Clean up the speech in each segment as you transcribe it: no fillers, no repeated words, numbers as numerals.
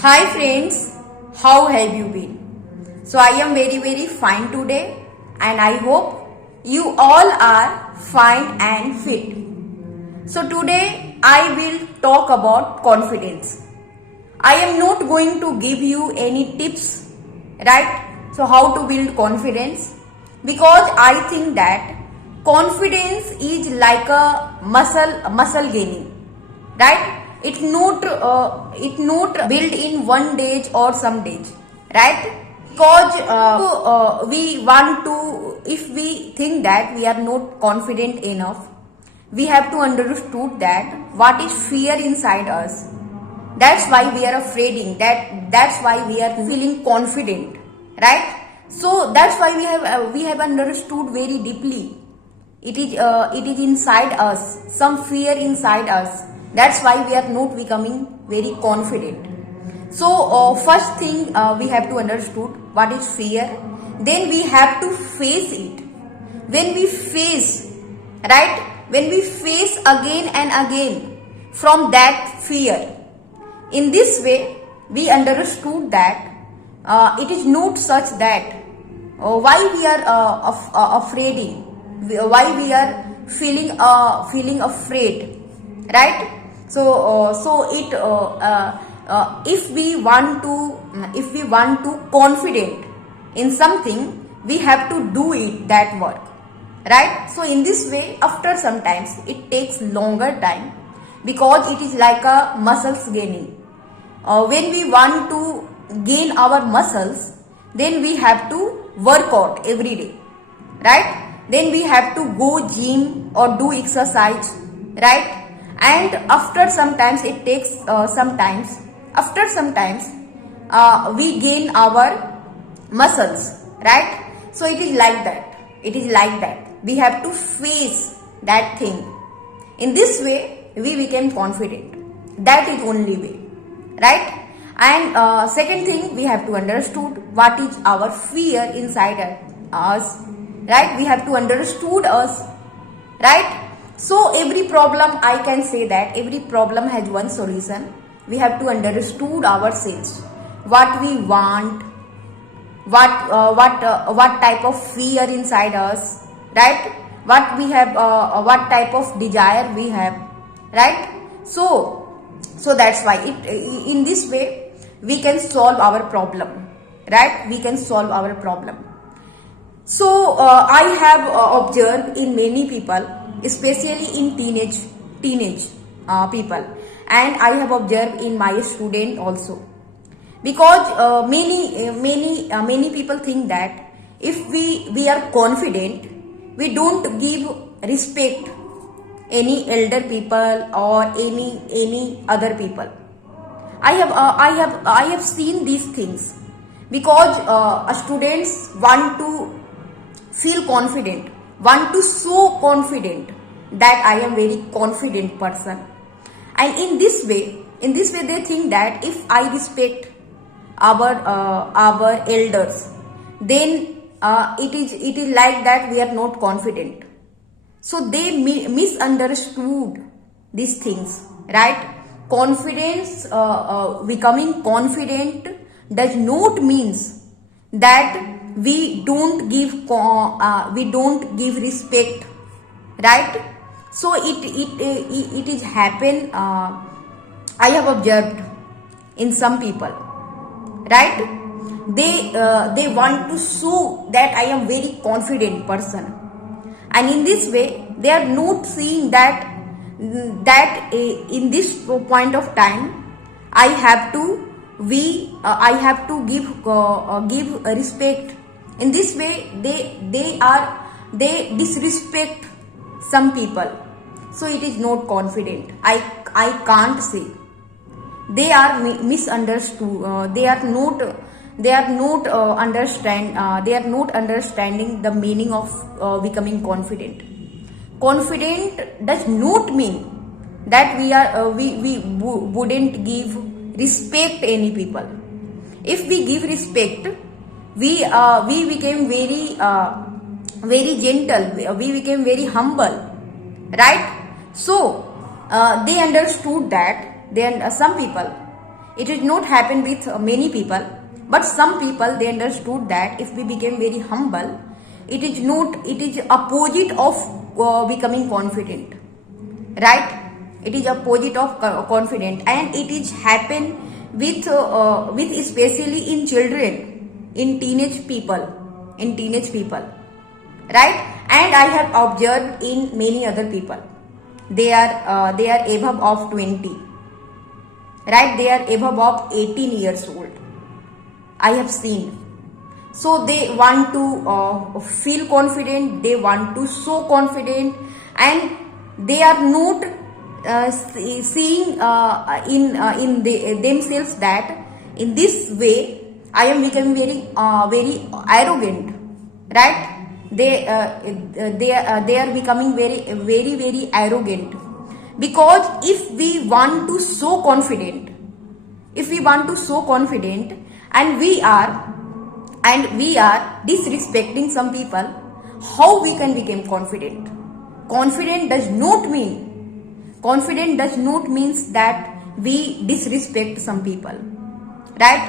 Hi friends, how have you been? So I am very fine today and I hope you all are fine and fit. So today I will talk about confidence. I am not going to give you any tips, right? So how to build confidence, because I think that confidence is like a muscle gaining, right? It not built in one day or some days, right? Because we want to, if we think that we are not confident enough, we have to understood that what is fear inside us. That's why we are afraid, that's why we are feeling confident, right? So that's why we have understood very deeply. It is inside us, some fear inside us. That's why we are not becoming very confident. So first thing, we have to understood what is fear. Then we have to face it. When we face, right? When we face again and again from that fear, in this way we understood that it is not such that why we are afraid, why we are feeling afraid, right? If we want to confident in something, we have to do it that work, right? So in this way, after sometimes it takes longer time, because it is like a muscles gaining. When we want to gain our muscles, then we have to work out every day, right? Then we have to go gym or do exercise, right? And after sometimes it takes sometimes after sometimes we gain our muscles, right? So it is like that we have to face that thing. In this way we became confident. That is only way, right? And second thing, we have to understood what is our fear inside us, right? We have to understood us, right? So every problem, I can say that every problem has one solution. We have to understood ourselves, what we want, what type of fear inside us, right? What we have, what type of desire we have, right? So that's why in this way we can solve our problem, right? We can solve our problem. So I have observed in many people, especially in teenage people, and I have observed in my student also, because many people think that if we are confident, we don't give respect any elder people or any other people. I have seen these things, because students want to feel confident, want to show confident that I am very confident person. And in this way they think that if I respect our elders, then it is like that we are not confident. So they misunderstood these things, right? Confidence, becoming confident does not means that we don't give respect, right? So it is happen, I have observed in some people, right? They want to show that I am very confident person, and in this way they are not seeing that in this point of time I have to give respect. In this way they disrespect some people. So it is not confident. I can't say. They are misunderstood. They are not understanding the meaning of becoming confident. Confident does not mean that we wouldn't give respect any people. If we give respect, we became very gentle, we became very humble, right? So they understood that some people, It did not happen with many people, but some people, they understood that if we became very humble, it is not, it is opposite of becoming confident, right? It is opposite of confident, and it is happen with especially in children, in teenage people, right? And I have observed in many other people, they are above of 20, right? They are above of 18 years old, I have seen. So they want to feel confident, they want to show confident, and they are not seeing in themselves that in this way I am becoming very arrogant, right? They are becoming very arrogant, because if we want to show confident, and we are disrespecting some people, how we can become confident? Confident does not means that we disrespect some people, right?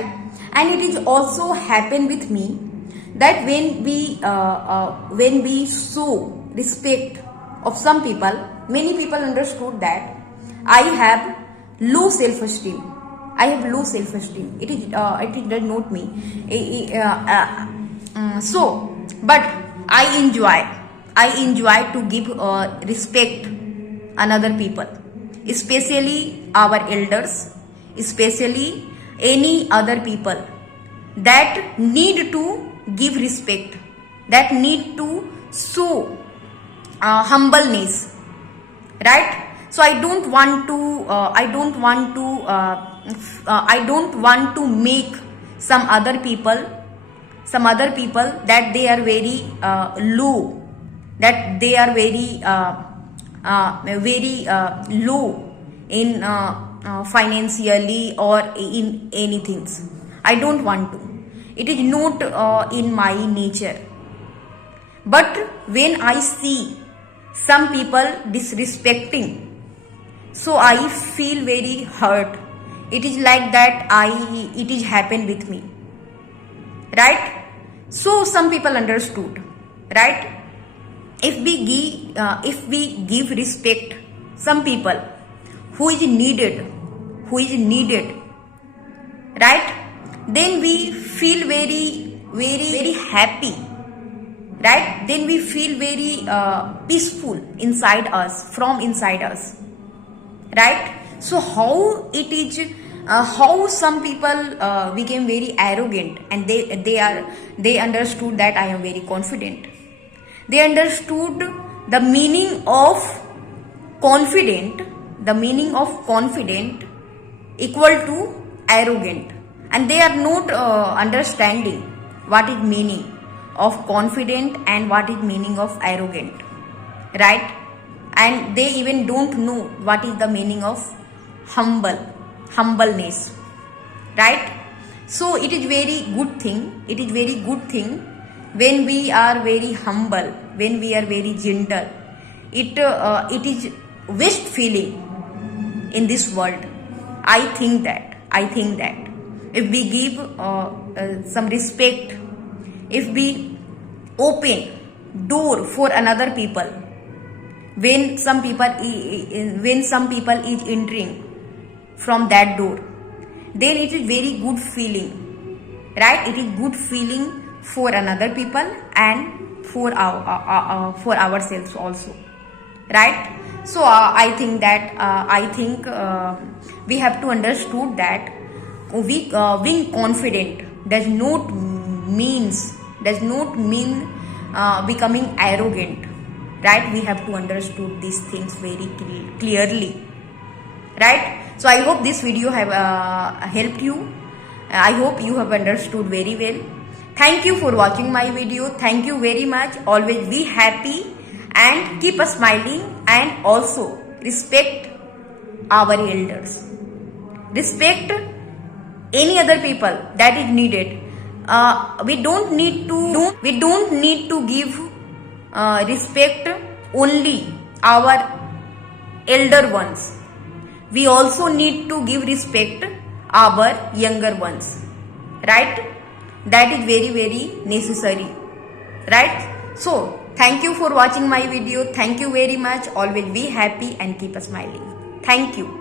And it is also happen with me that when we show respect of some people, many people understood that I have low self-esteem. It does not mean so, but I enjoy to give respect another people, especially our elders, especially any other people that need to give respect, that need to show humbleness, right? So I don't want to make some other people that they are very low, that they are very low in financially or in anything. I don't want to. It is not in my nature. But when I see some people disrespecting, so I feel very hurt. It is like that it is happened with me, right? So some people understood, right? If we give respect some people who is needed, right? Then we feel very happy, right? Then we feel very peaceful inside us, from inside us, right? So how it is, how some people became very arrogant, and they understood that I am very confident. They understood the meaning of confident equal to arrogant, and they are not understanding what is meaning of confident and what is meaning of arrogant, right? And they even don't know what is the meaning of humbleness, right? So it is very good thing when we are very humble, when we are very gentle. It is best feeling in this world. I think that if we give some respect, if we open door for another people, when some people is entering from that door, then it is very good feeling, right? It is good feeling for another people and for ourselves also, right? So I think we have to understood that being confident does not mean becoming arrogant, right? We have to understood these things very clearly, right? So I hope this video have helped you. I hope you have understood very well. Thank you for watching my video. Thank you very much. Always be happy and keep smiling, and also respect our elders. Respect any other people that is needed. We don't need to give respect only our elder ones. We also need to give respect our younger ones, right? That is very very necessary, right? So thank you for watching my video. Thank you very much. Always be happy and keep smiling. Thank you.